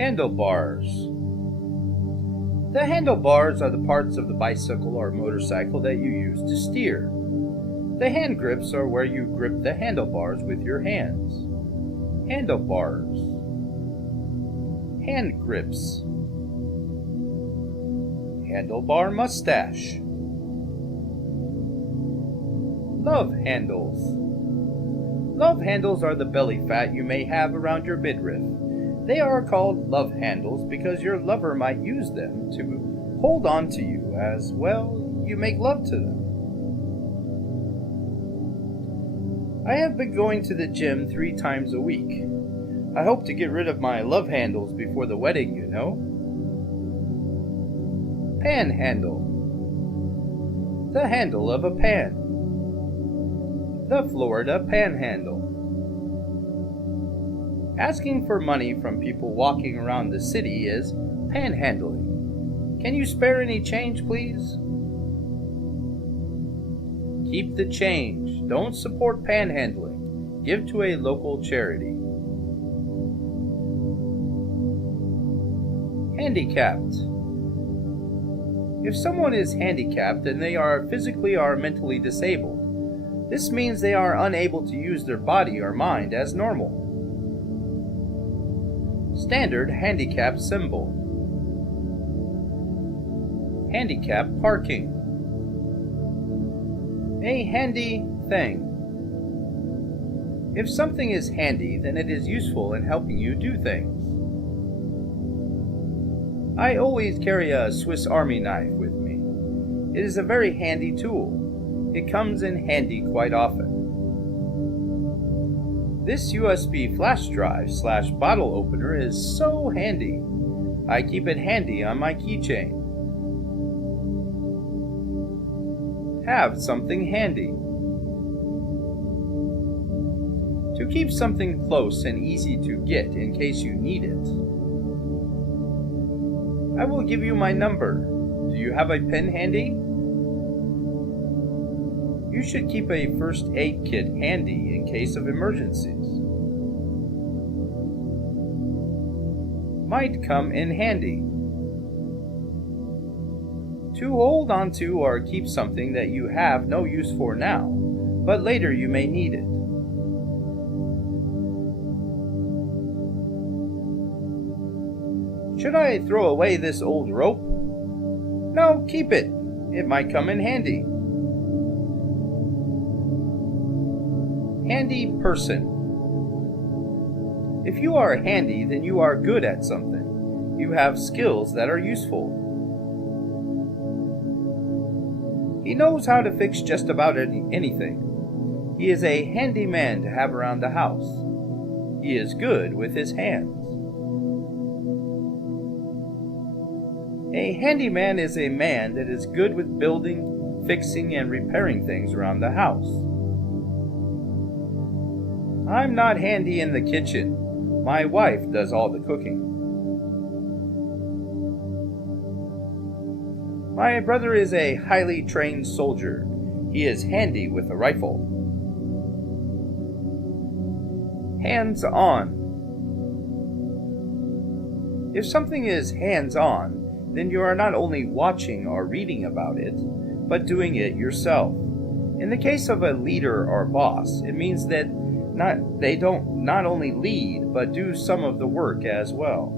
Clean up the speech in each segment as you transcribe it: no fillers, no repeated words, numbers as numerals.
Handlebars. The handlebars are the parts of the bicycle or motorcycle that you use to steer. The hand grips are where you grip the handlebars with your hands. Handlebars. Hand grips. Handlebar mustache. Love handles. Love handles are the belly fat you may have around your midriff. They are called love handles because your lover might use them to hold on to you as, well, you make love to them. I have been going to the gym 3 times a week. I hope to get rid of my love handles before the wedding, you know. Panhandle. The handle of a pan. The Florida Panhandle. Asking for money from people walking around the city is panhandling. Can you spare any change, please? Keep the change. Don't support panhandling. Give to a local charity. Handicapped. If someone is handicapped, then they are physically or mentally disabled. This means they are unable to use their body or mind as normal. Standard handicap symbol. Handicap parking. A handy thing. If something is handy, then it is useful in helping you do things. I always carry a Swiss Army knife with me. It is a very handy tool. It comes in handy quite often. This USB flash drive / bottle opener is so handy. I keep it handy on my keychain. Have something handy. To keep something close and easy to get in case you need it. I will give you my number. Do you have a pen handy? You should keep a first aid kit handy in case of emergencies. Might come in handy. To hold on to or keep something that you have no use for now, but later you may need it. Should I throw away this old rope? No, keep it. It might come in handy. Handy person. If you are handy, then you are good at something. You have skills that are useful. He knows how to fix just about anything. He is a handy man to have around the house. He is good with his hands. A handyman is a man that is good with building, fixing, and repairing things around the house. I'm not handy in the kitchen. My wife does all the cooking. My brother is a highly trained soldier. He is handy with a rifle. Hands-on. If something is hands-on, then you are not only watching or reading about it, but doing it yourself. In the case of a leader or boss, it means that they don't not only lead, but do some of the work as well.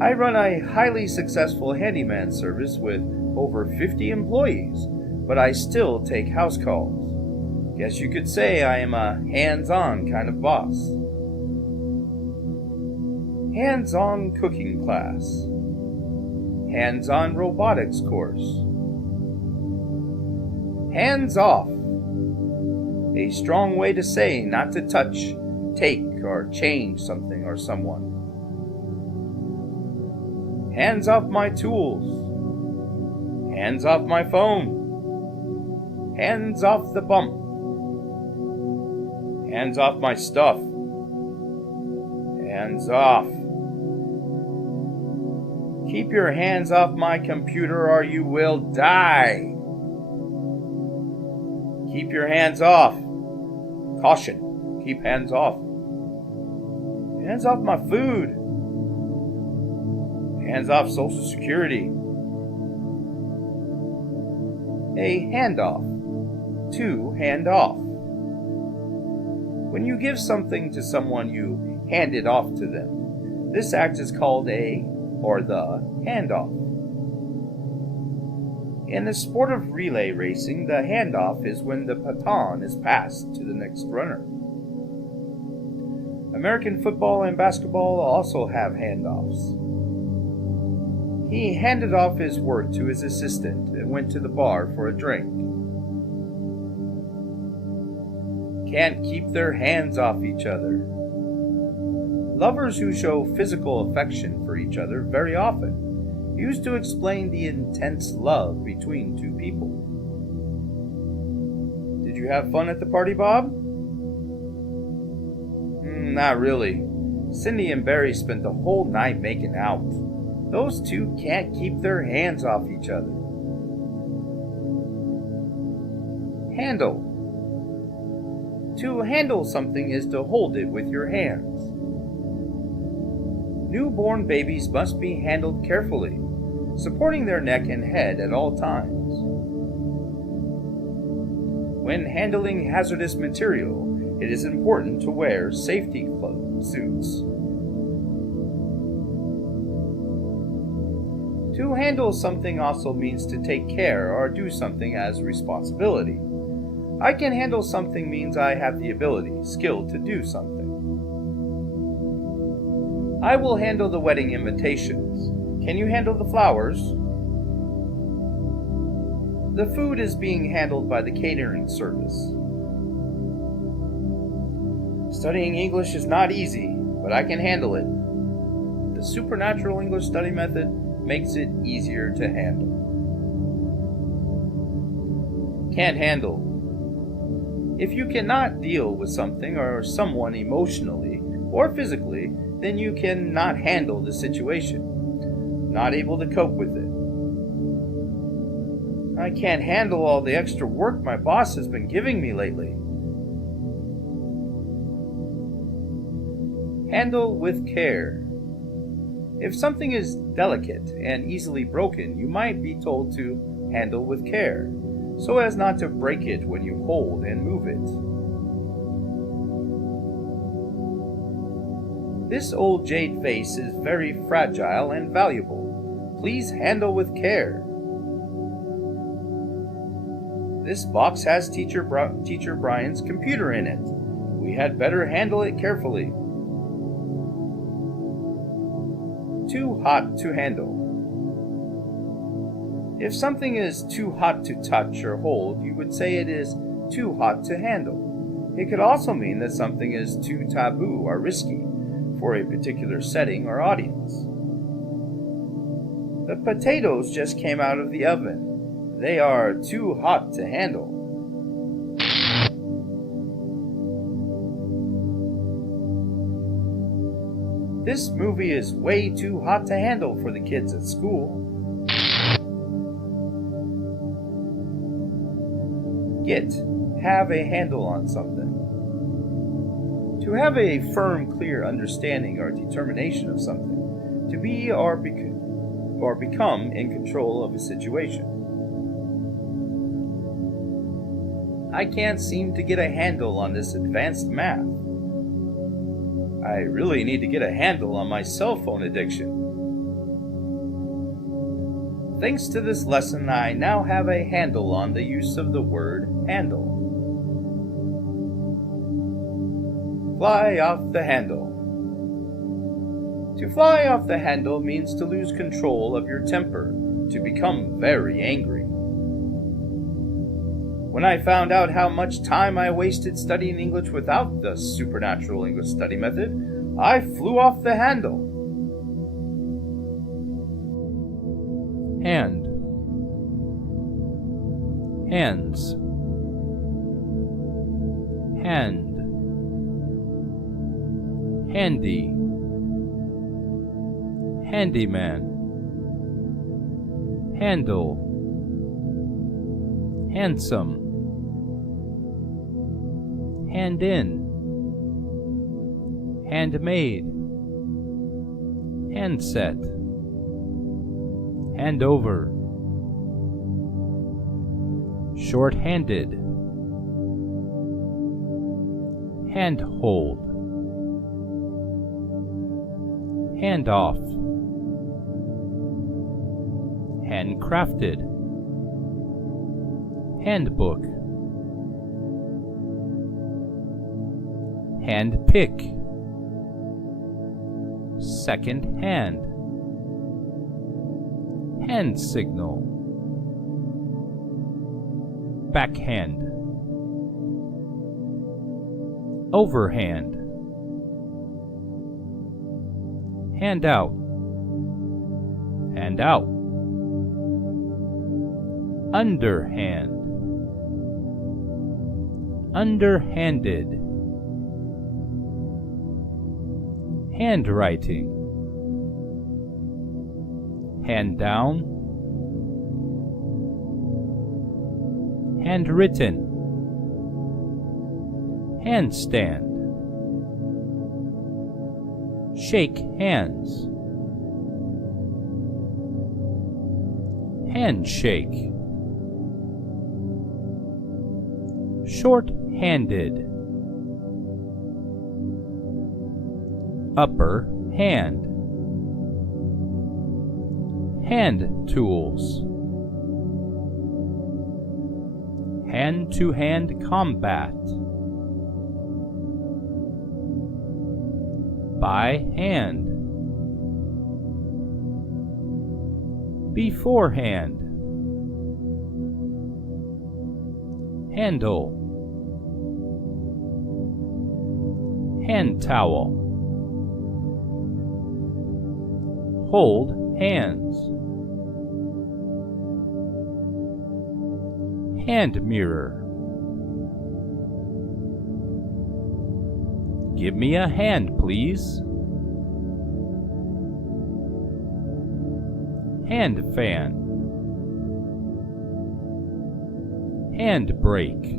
I run a highly successful handyman service with over 50 employees, but I still take house calls. Guess you could say I am a hands-on kind of boss. Hands-on cooking class. Hands-on robotics course. Hands-off. A strong way to say not to touch, take, or change something or someone. Hands off my tools. Hands off my phone. Hands off the bump. Hands off my stuff. Hands off. Keep your hands off my computer or you will die. Keep your hands off. Caution. Keep hands off. Hands off my food. Hands off Social Security. A handoff. To hand off. When you give something to someone, you hand it off to them. This act is called a or the handoff. In the sport of relay racing, the handoff is when the baton is passed to the next runner. American football and basketball also have handoffs. He handed off his work to his assistant and went to the bar for a drink. Can't keep their hands off each other. Lovers who show physical affection for each other very often used to explain the intense love between two people. Did you have fun at the party, Bob? Not really. Cindy and Barry spent the whole night making out. Those two can't keep their hands off each other. Handle. To handle something is to hold it with your hands. Newborn babies must be handled carefully, supporting their neck and head at all times. When handling hazardous material, it is important to wear safety suits. To handle something also means to take care or do something as responsibility. I can handle something means I have the ability, skill to do something. I will handle the wedding invitations. Can you handle the flowers? The food is being handled by the catering service. Studying English is not easy, but I can handle it. The supernatural English study method makes it easier to handle. Can't handle. If you cannot deal with something or someone emotionally or physically, then you cannot handle the situation. Not able to cope with it. I can't handle all the extra work my boss has been giving me lately. Handle with care. If something is delicate and easily broken, you might be told to handle with care, so as not to break it when you hold and move it. This old jade vase is very fragile and valuable. Please handle with care. This box has Teacher Brian's computer in it. We had better handle it carefully. Too hot to handle. If something is too hot to touch or hold, you would say it is too hot to handle. It could also mean that something is too taboo or risky for a particular setting or audience. The potatoes just came out of the oven. They are too hot to handle. This movie is way too hot to handle for the kids at school. Get. Have a handle on something. To have a firm, clear understanding or determination of something. To be or become in control of a situation. I can't seem to get a handle on this advanced math. I really need to get a handle on my cell phone addiction. Thanks to this lesson, I now have a handle on the use of the word handle. Fly off the handle. To fly off the handle means to lose control of your temper, to become very angry. When I found out how much time I wasted studying English without the supernatural English study method, I flew off the handle. Hand. Hands. Hand. Handy. Handyman. Handle. Handsome. Hand in. Handmade. Handset. hand over, short-handed, handhold, handoff, handcrafted, handbook, handpick, second hand, hand signal, backhand, overhand, handout, handout, underhand, underhanded, handwriting, hand down, handwritten, handstand, shake hands, handshake, short-handed, upper hand, hand tools, hand-to-hand combat, by hand, beforehand, handle, hand towel, hold hands, hand mirror, give me a hand, please, hand fan, hand brake,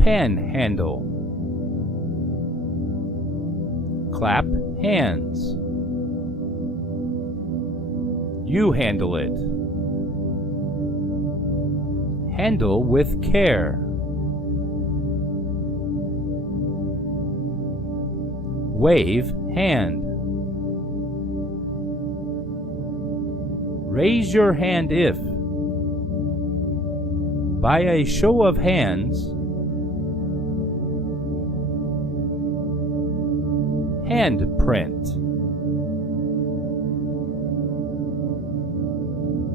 panhandle, clap hands, you handle it, handle with care, wave hand, raise your hand if, by a show of hands, handprint,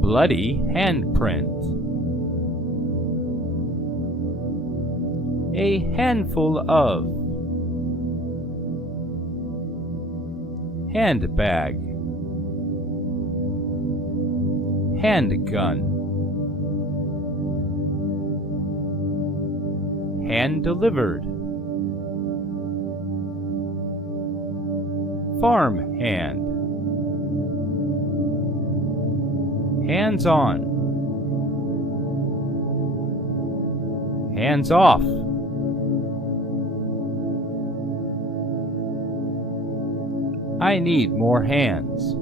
bloody handprint, a handful of, handbag, handgun, hand delivered, farm hand, hands on, hands off, I need more hands.